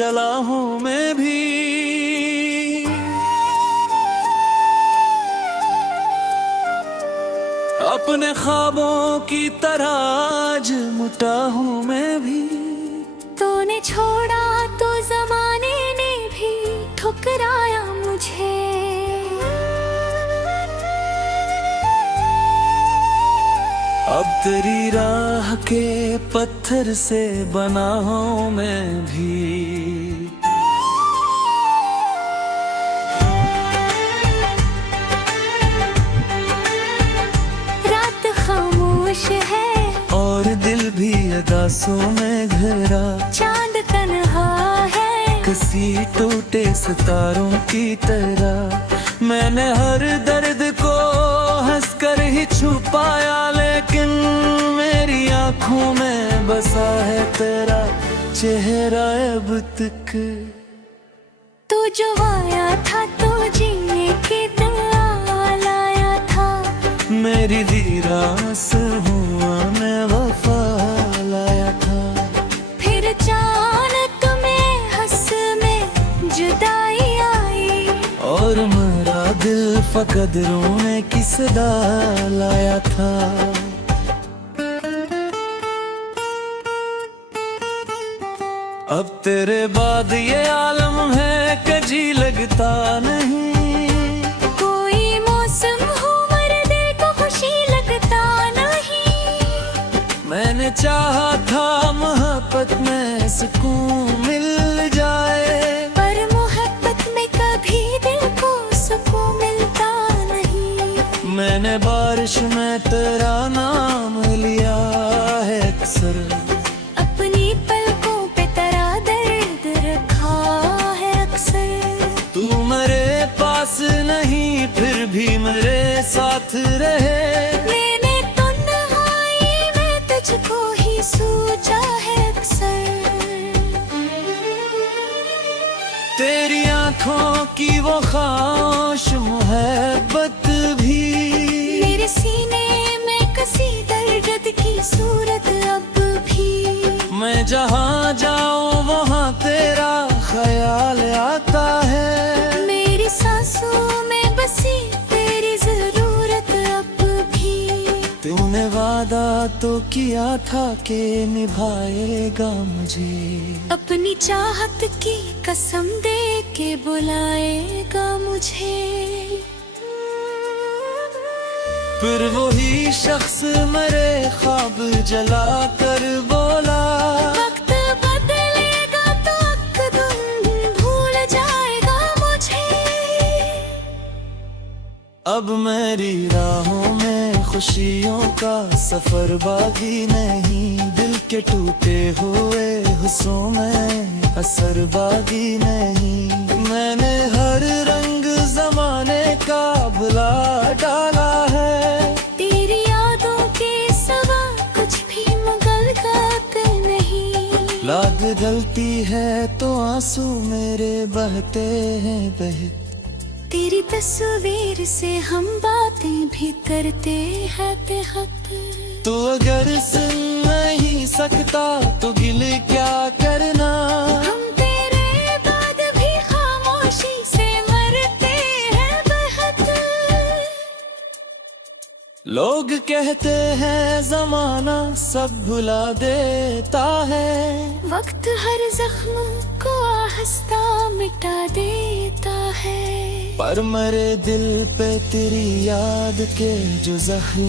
जला हूँ मैं भी। अपने ख्वाबों की तरह आज मुटा हूँ मैं भी। तूने छोड़ा तो जमाने ने भी ठुकराया मुझे। अब तेरी राह के पत्थर से बना हूँ मैं भी। रात खामोश है और दिल भी अदासों में घिरा। चांद तन्हा है किसी टूटे सितारों की तरह। मैंने हर दर्द को हंसकर ही छुपाया, लेकिन मेरी आंखों में बसा है तेरा चेहरा अब तक। तू जो आया था तो जीने की दुआ लाया था। मेरी वीरास हुआ मैं वफा लाया था। फिर अचानक में हंस में जुदाई आई, और मेरा दिल फकद रोने की सदा लाया था। अब तेरे बाद ये आलम है कजी लगता नहीं। कोई मौसम हो मर दिल को खुशी लगता नहीं। मैंने चाहा था मोहब्बत में सुकून मिल जाए, पर मोहब्बत में कभी दिल को सुकून मिलता नहीं। मैंने बारिश में तेरा नाम लिया है अक्सर। अपनी पलकों पे तेरा दर्द रखा है अक्सर। तू मेरे पास नहीं फिर भी मेरे साथ रहे। मैंने तन्हाई में तुझको ही सोचा है अक्सर। तेरी आंखों की वो खामोश मोहब्बत भी मेरे सीने में कसी दर्द की सूरत अब भी। मैं जहाँ जाऊँ वहाँ तेरा ख्याल आता है। मेरी सांसों में बसी तेरी जरूरत अब भी। तूने वादा तो किया था कि निभाएगा मुझे। अपनी चाहत की कसम दे के बुलाएगा मुझे। फिर वही शख्स मेरे ख्वाब जला कर बोला, वक्त बदलेगा तो अक्दम भूल जाएगा मुझे। अब मेरी राहों में खुशियों का सफर बाकी नहीं। दिल के टूटे हुए हुस्सों में असर बाकी नहीं। मैंने हर रंग जमाने का भुला डाला है। तेरी यादों के सिवा कुछ भी मुगल खाक नहीं। लाग गलती है तो आंसू मेरे बहते हैं बहे। तेरी तस्वीर से हम बातें भी करते हैं बेहद। तू अगर सुन नहीं सकता तो गिल क्या करना। हम तेरे बाद भी खामोशी से मरते हैं बेहद। लोग कहते हैं जमाना सब भुला देता है। वक्त हर जख्म को आहिस्ता मिटा देता है। पर मेरे दिल पे तेरी याद के जो जख्म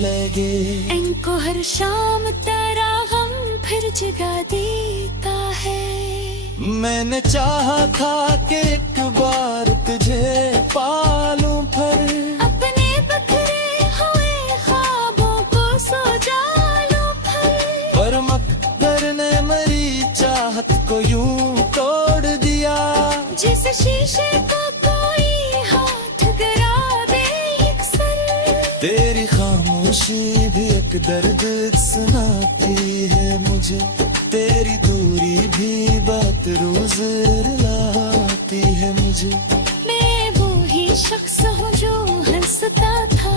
लगे, इनको हर शाम तेरा गम फिर जगा देता है। मैंने चाहा था कि एक बार तुझे पालूं पर अपने बखरे हुए ख्वाबों को सजा लूं पर मकदर ने मेरी चाहत को यूं तोड़ दिया। जिस शीशे को कोई हाथ गिरा दे यकसर। तेरी खामोशी भी एक दर्द सुनाती है मुझे। तेरी दूरी भी बात रोज रुलाती है मुझे। मैं वो ही शख्स हूँ जो हंसता था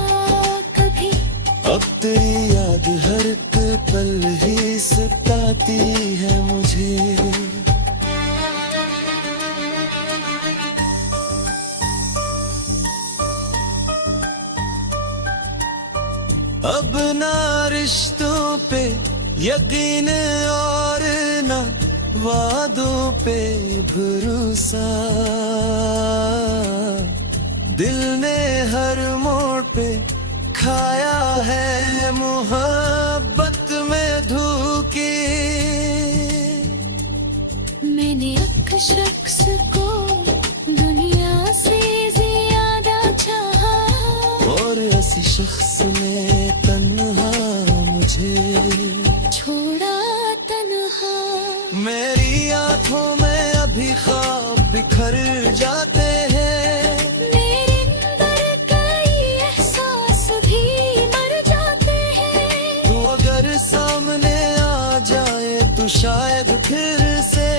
कभी। अब तेरी याद हर एक पल ही सताती है मुझे। पे यकीन और न वादों पे भरोसा। दिल ने हर मोड़ पे खाया है मोहब्बत में धोखे। मैंने एक शख्स को दुनिया से ज्यादा चाहा, और ऐसी शख्स ने तन्हा मुझे छोड़ा तन्हा। मेरी आंखों में अभी ख्वाब बिखर जाते हैं, मेरे अंदर कई एहसास भी मर जाते हैं। तो अगर सामने आ जाए तो शायद फिर से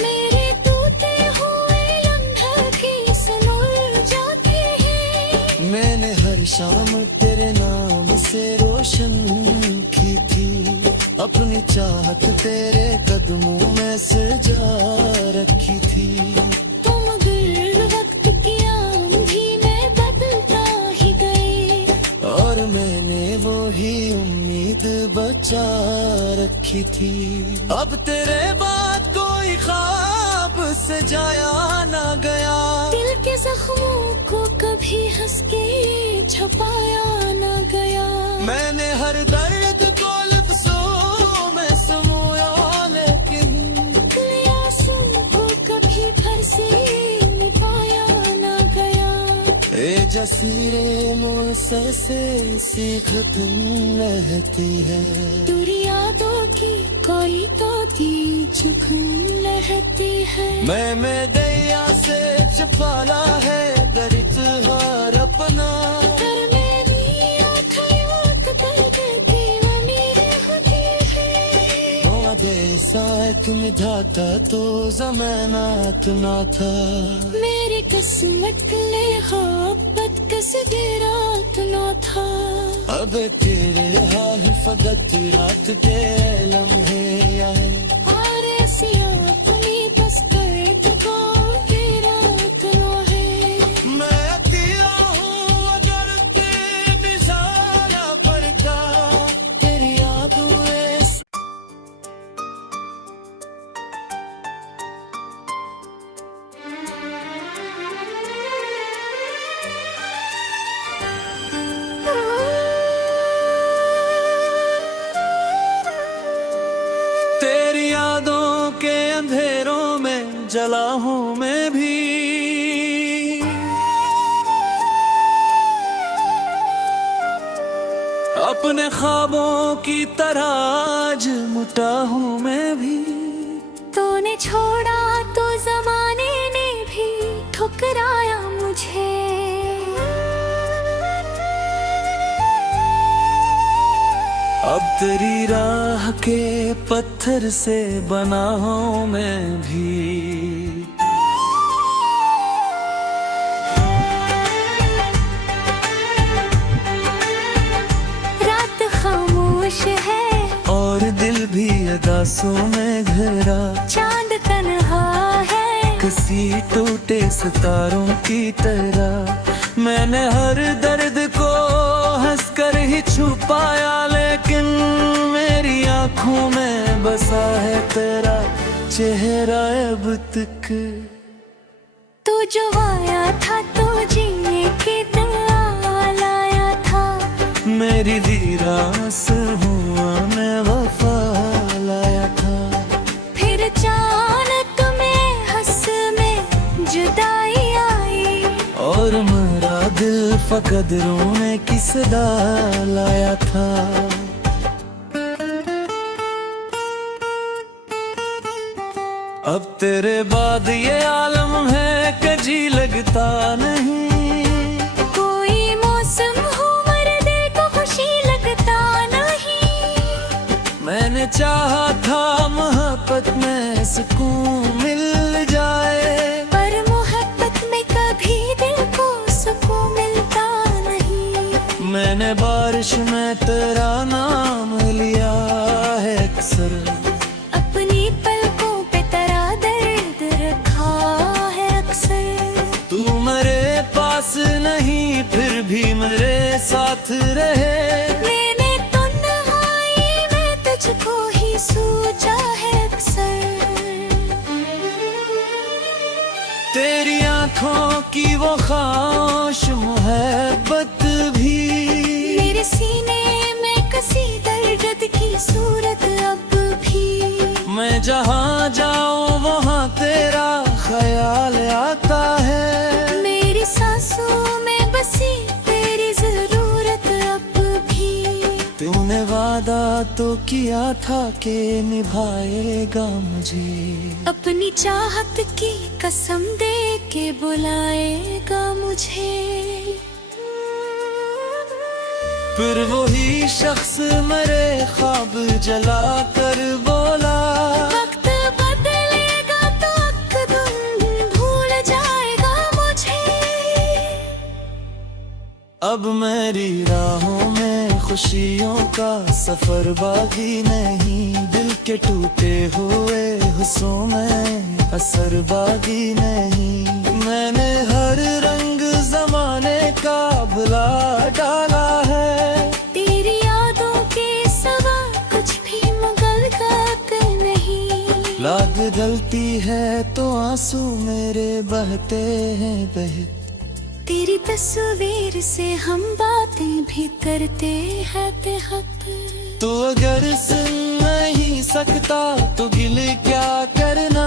मेरे टूटे हुए लम्हे की सुलझ जाते हैं। मैंने हर शाम तेरे नाम से रोशन की थी, अपनी चाहत तेरे कदमों में सजा रखी थी। तुम गिर वक्त की आंधी में बदलता ही गए, और मैंने वो ही उम्मीद बचा रखी थी। अब तेरे बाद कोई ख्वाब सजाया ना गया, दिल के जख्मों को कभी हंस के छपाया ना गया। मैंने हर दर्द को लफ्ज़ों में समोया, लेकिन दिल आंसू को कभी भर से मिटाया ना गया। ए जसीरे मुझसे से सीख तुम रहती है, दूरी यादों की कोई तो दी चुभन रहती है। मैं दैया से छपाला है दरित हार अपना, कर मेरी आँखें दर्द की अमीर होती है। जैसा एक विधाता तो जमानत ना था, मेरी किस्मत ले मोहब्बत कस रात ना था। अब तेरे हाल फदत रात के लम्हे आए, और ऐसी अपनी बस दर्द को भी रात ना है। मैं अकेला हूँ अगर के निज़ारा पड़ता, तेरी यादों तेरी यादों के अंधेरों में जला हूँ मैं भी, अपने ख्वाबों की तरह आज मुटा हूँ मैं भी। तूने छोड़ा तो जमाने ने भी ठुकराया मुझे। अब तेरी राह के पत्थर से बना हूँ मैं भी। रात खामोश है और दिल भी अदासों में घिरा, चांद तन्हा है किसी टूटे सितारों की तरह। मैंने हर दर्द को हंसकर ही छुपाया, लेकिन मेरी आंखों में बसा है तेरा चेहरा अब तक। तू जो आया था तो जीने की दुआ लाया था, मेरी वीरास हुआ मैं वफा लाया था। फिर अचानक में हंस में जुदाई आई, और मेरा दिल फकद रोने की सदा लाया था। अब तेरे बाद ये आलम है कि जी लगता नहीं, कोई मौसम हो मर दिल को खुशी लगता नहीं। मैंने चाहा था मोहब्बत में सुकून मिल जाए, पर मोहब्बत में कभी दिल को सुकून मिलता नहीं। मैंने बारिश में तेरा नाम लिया है अक्सर, अपनी पलकों पे तेरा दर्द रखा है अक्सर। तू मेरे पास नहीं फिर भी मेरे साथ रहे। मैंने तन्हाई में तुझको ही सूझा है अक्सर। तेरी आंखों की वो खामोश मोहब्बत भी मेरे सीने में कसी दर्द की सूरत अब भी। मैं जहाँ जाऊँ वहाँ तेरा ख्याल आता है। मेरी सांसों में बसी तेरी जरूरत अब भी। तूने वादा तो किया था कि निभाएगा मुझे, अपनी चाहत की कसम दे के बुलाएगा मुझे। फिर वही शख्स मेरे ख्वाब जला कर बोला, वक्त बदलेगा तो अक्दम भूल जाएगा मुझे। अब मेरी राहों में खुशियों का सफर बाकी नहीं, दिल के टूटे हुए हुस्सों में असर बाकी नहीं। मैंने हर रंग जमाने का भुला डाला है, तेरी यादों के सिवा कुछ भी मुगल का नहीं। लाग गलती है तो आंसू मेरे बहते हैं बहे। तेरी तस्वीर से हम बातें भी करते हैं बेहद। तू अगर सुन नहीं सकता तो गिल क्या करना,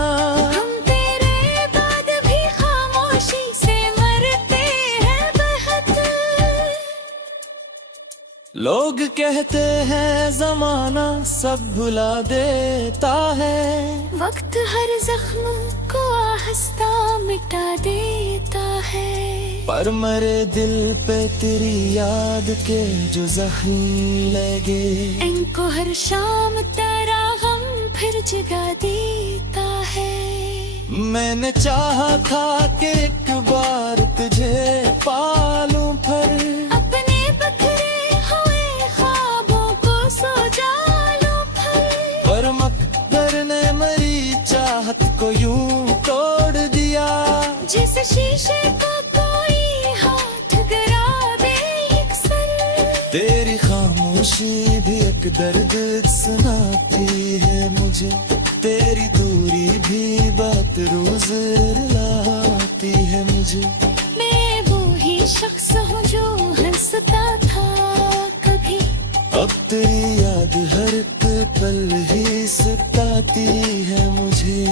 हम तेरे बाद भी खामोशी से मरते हैं बेहद। लोग कहते हैं जमाना सब भुला देता है, वक्त हर जख्म को आहिस्ता मिटा देता है। पर मेरे दिल पे तेरी याद के जो जख्म लगे, इनको हर शाम तेरा गम फिर जगा देता है। मैंने चाहा था कि एक बार तुझे पालूं, पर अपने बखरे हुए ख्वाबों को सजा लूं पर मकदर ने मेरी चाहत को यूं तोड़ दिया, जिस शीशे को कोई हाथ गिरा दे यकसर। तेरी खामोशी भी एक दर्द सुनाती है मुझे, तेरी दूरी भी बात रोज रुलाती है मुझे। मैं वो ही शख्स हूँ जो हंसता था कभी, अब तेरी याद हर एक पल ही सताती है मुझे।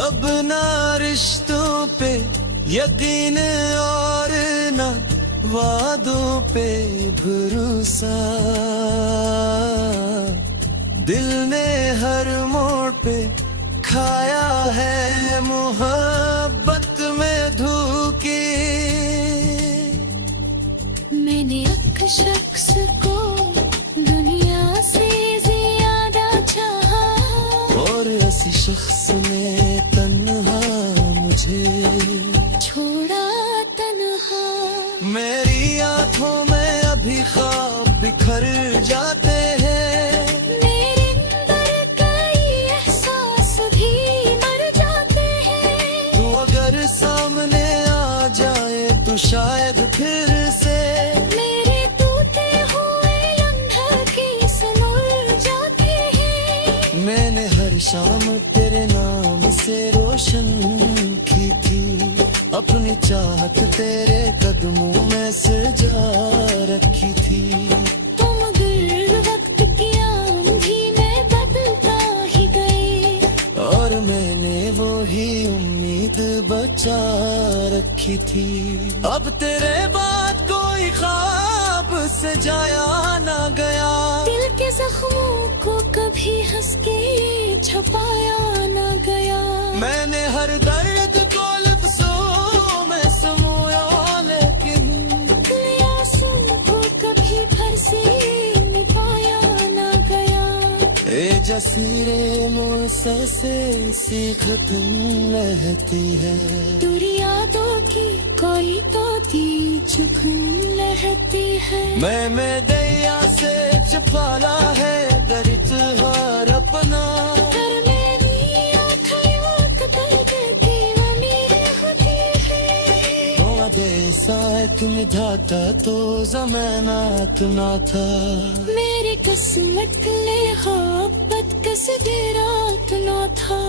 अब ना रिश्तों पे यकीन और ना वादों पे भरोसा, दिल ने हर मोड़ पे खाया है मोहब्बत में धोखे। मैंने एक शख्स को दुनिया से ज्यादा चाहा, और ऐसी शख्स ने तन्हा मुझे छोड़ा तन्हा। मेरी आंखों में अभी ख्वाब बिखर जाते हैं, मेरे अंदर कई एहसास भी मर जाते हैं। तू अगर सामने आ जाए तो शायद फिर से मेरे टूटे हुए लम्हे की सनूर जाते हैं। मैंने हर शाम तेरे नाम से रोशन की थी, अपनी चाहत तेरे कदमों में सजा रखी थी। तुम गिर वक्त की आंधी में बदलता ही गए, और मैंने वो ही उम्मीद बचा रखी थी। अब तेरे बाद कोई ख्वाब से जाया ना गया, दिल के जख्मों को कभी हंस के छपाया ना गया। मैंने हर दर्द को लफ्ज़ों में समोया, लेकिन आंसू को कभी भर से निभाया ना गया। ए जसीरे मुझसे सीख तुम रहती है, दूरी यादों की कोई तो दी चुभन रहती है। मैं दैया से छपाला है दरित हार अपना, पर मेरी आँखें दर्द की वमीर होती वादे साथ निभाता तो जमानात ना था मेरी किस्मत ले मोहब्बत कस दे रात ना था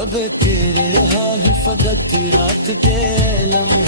अब तेरे हाँ हिफाजत रात के लम्हे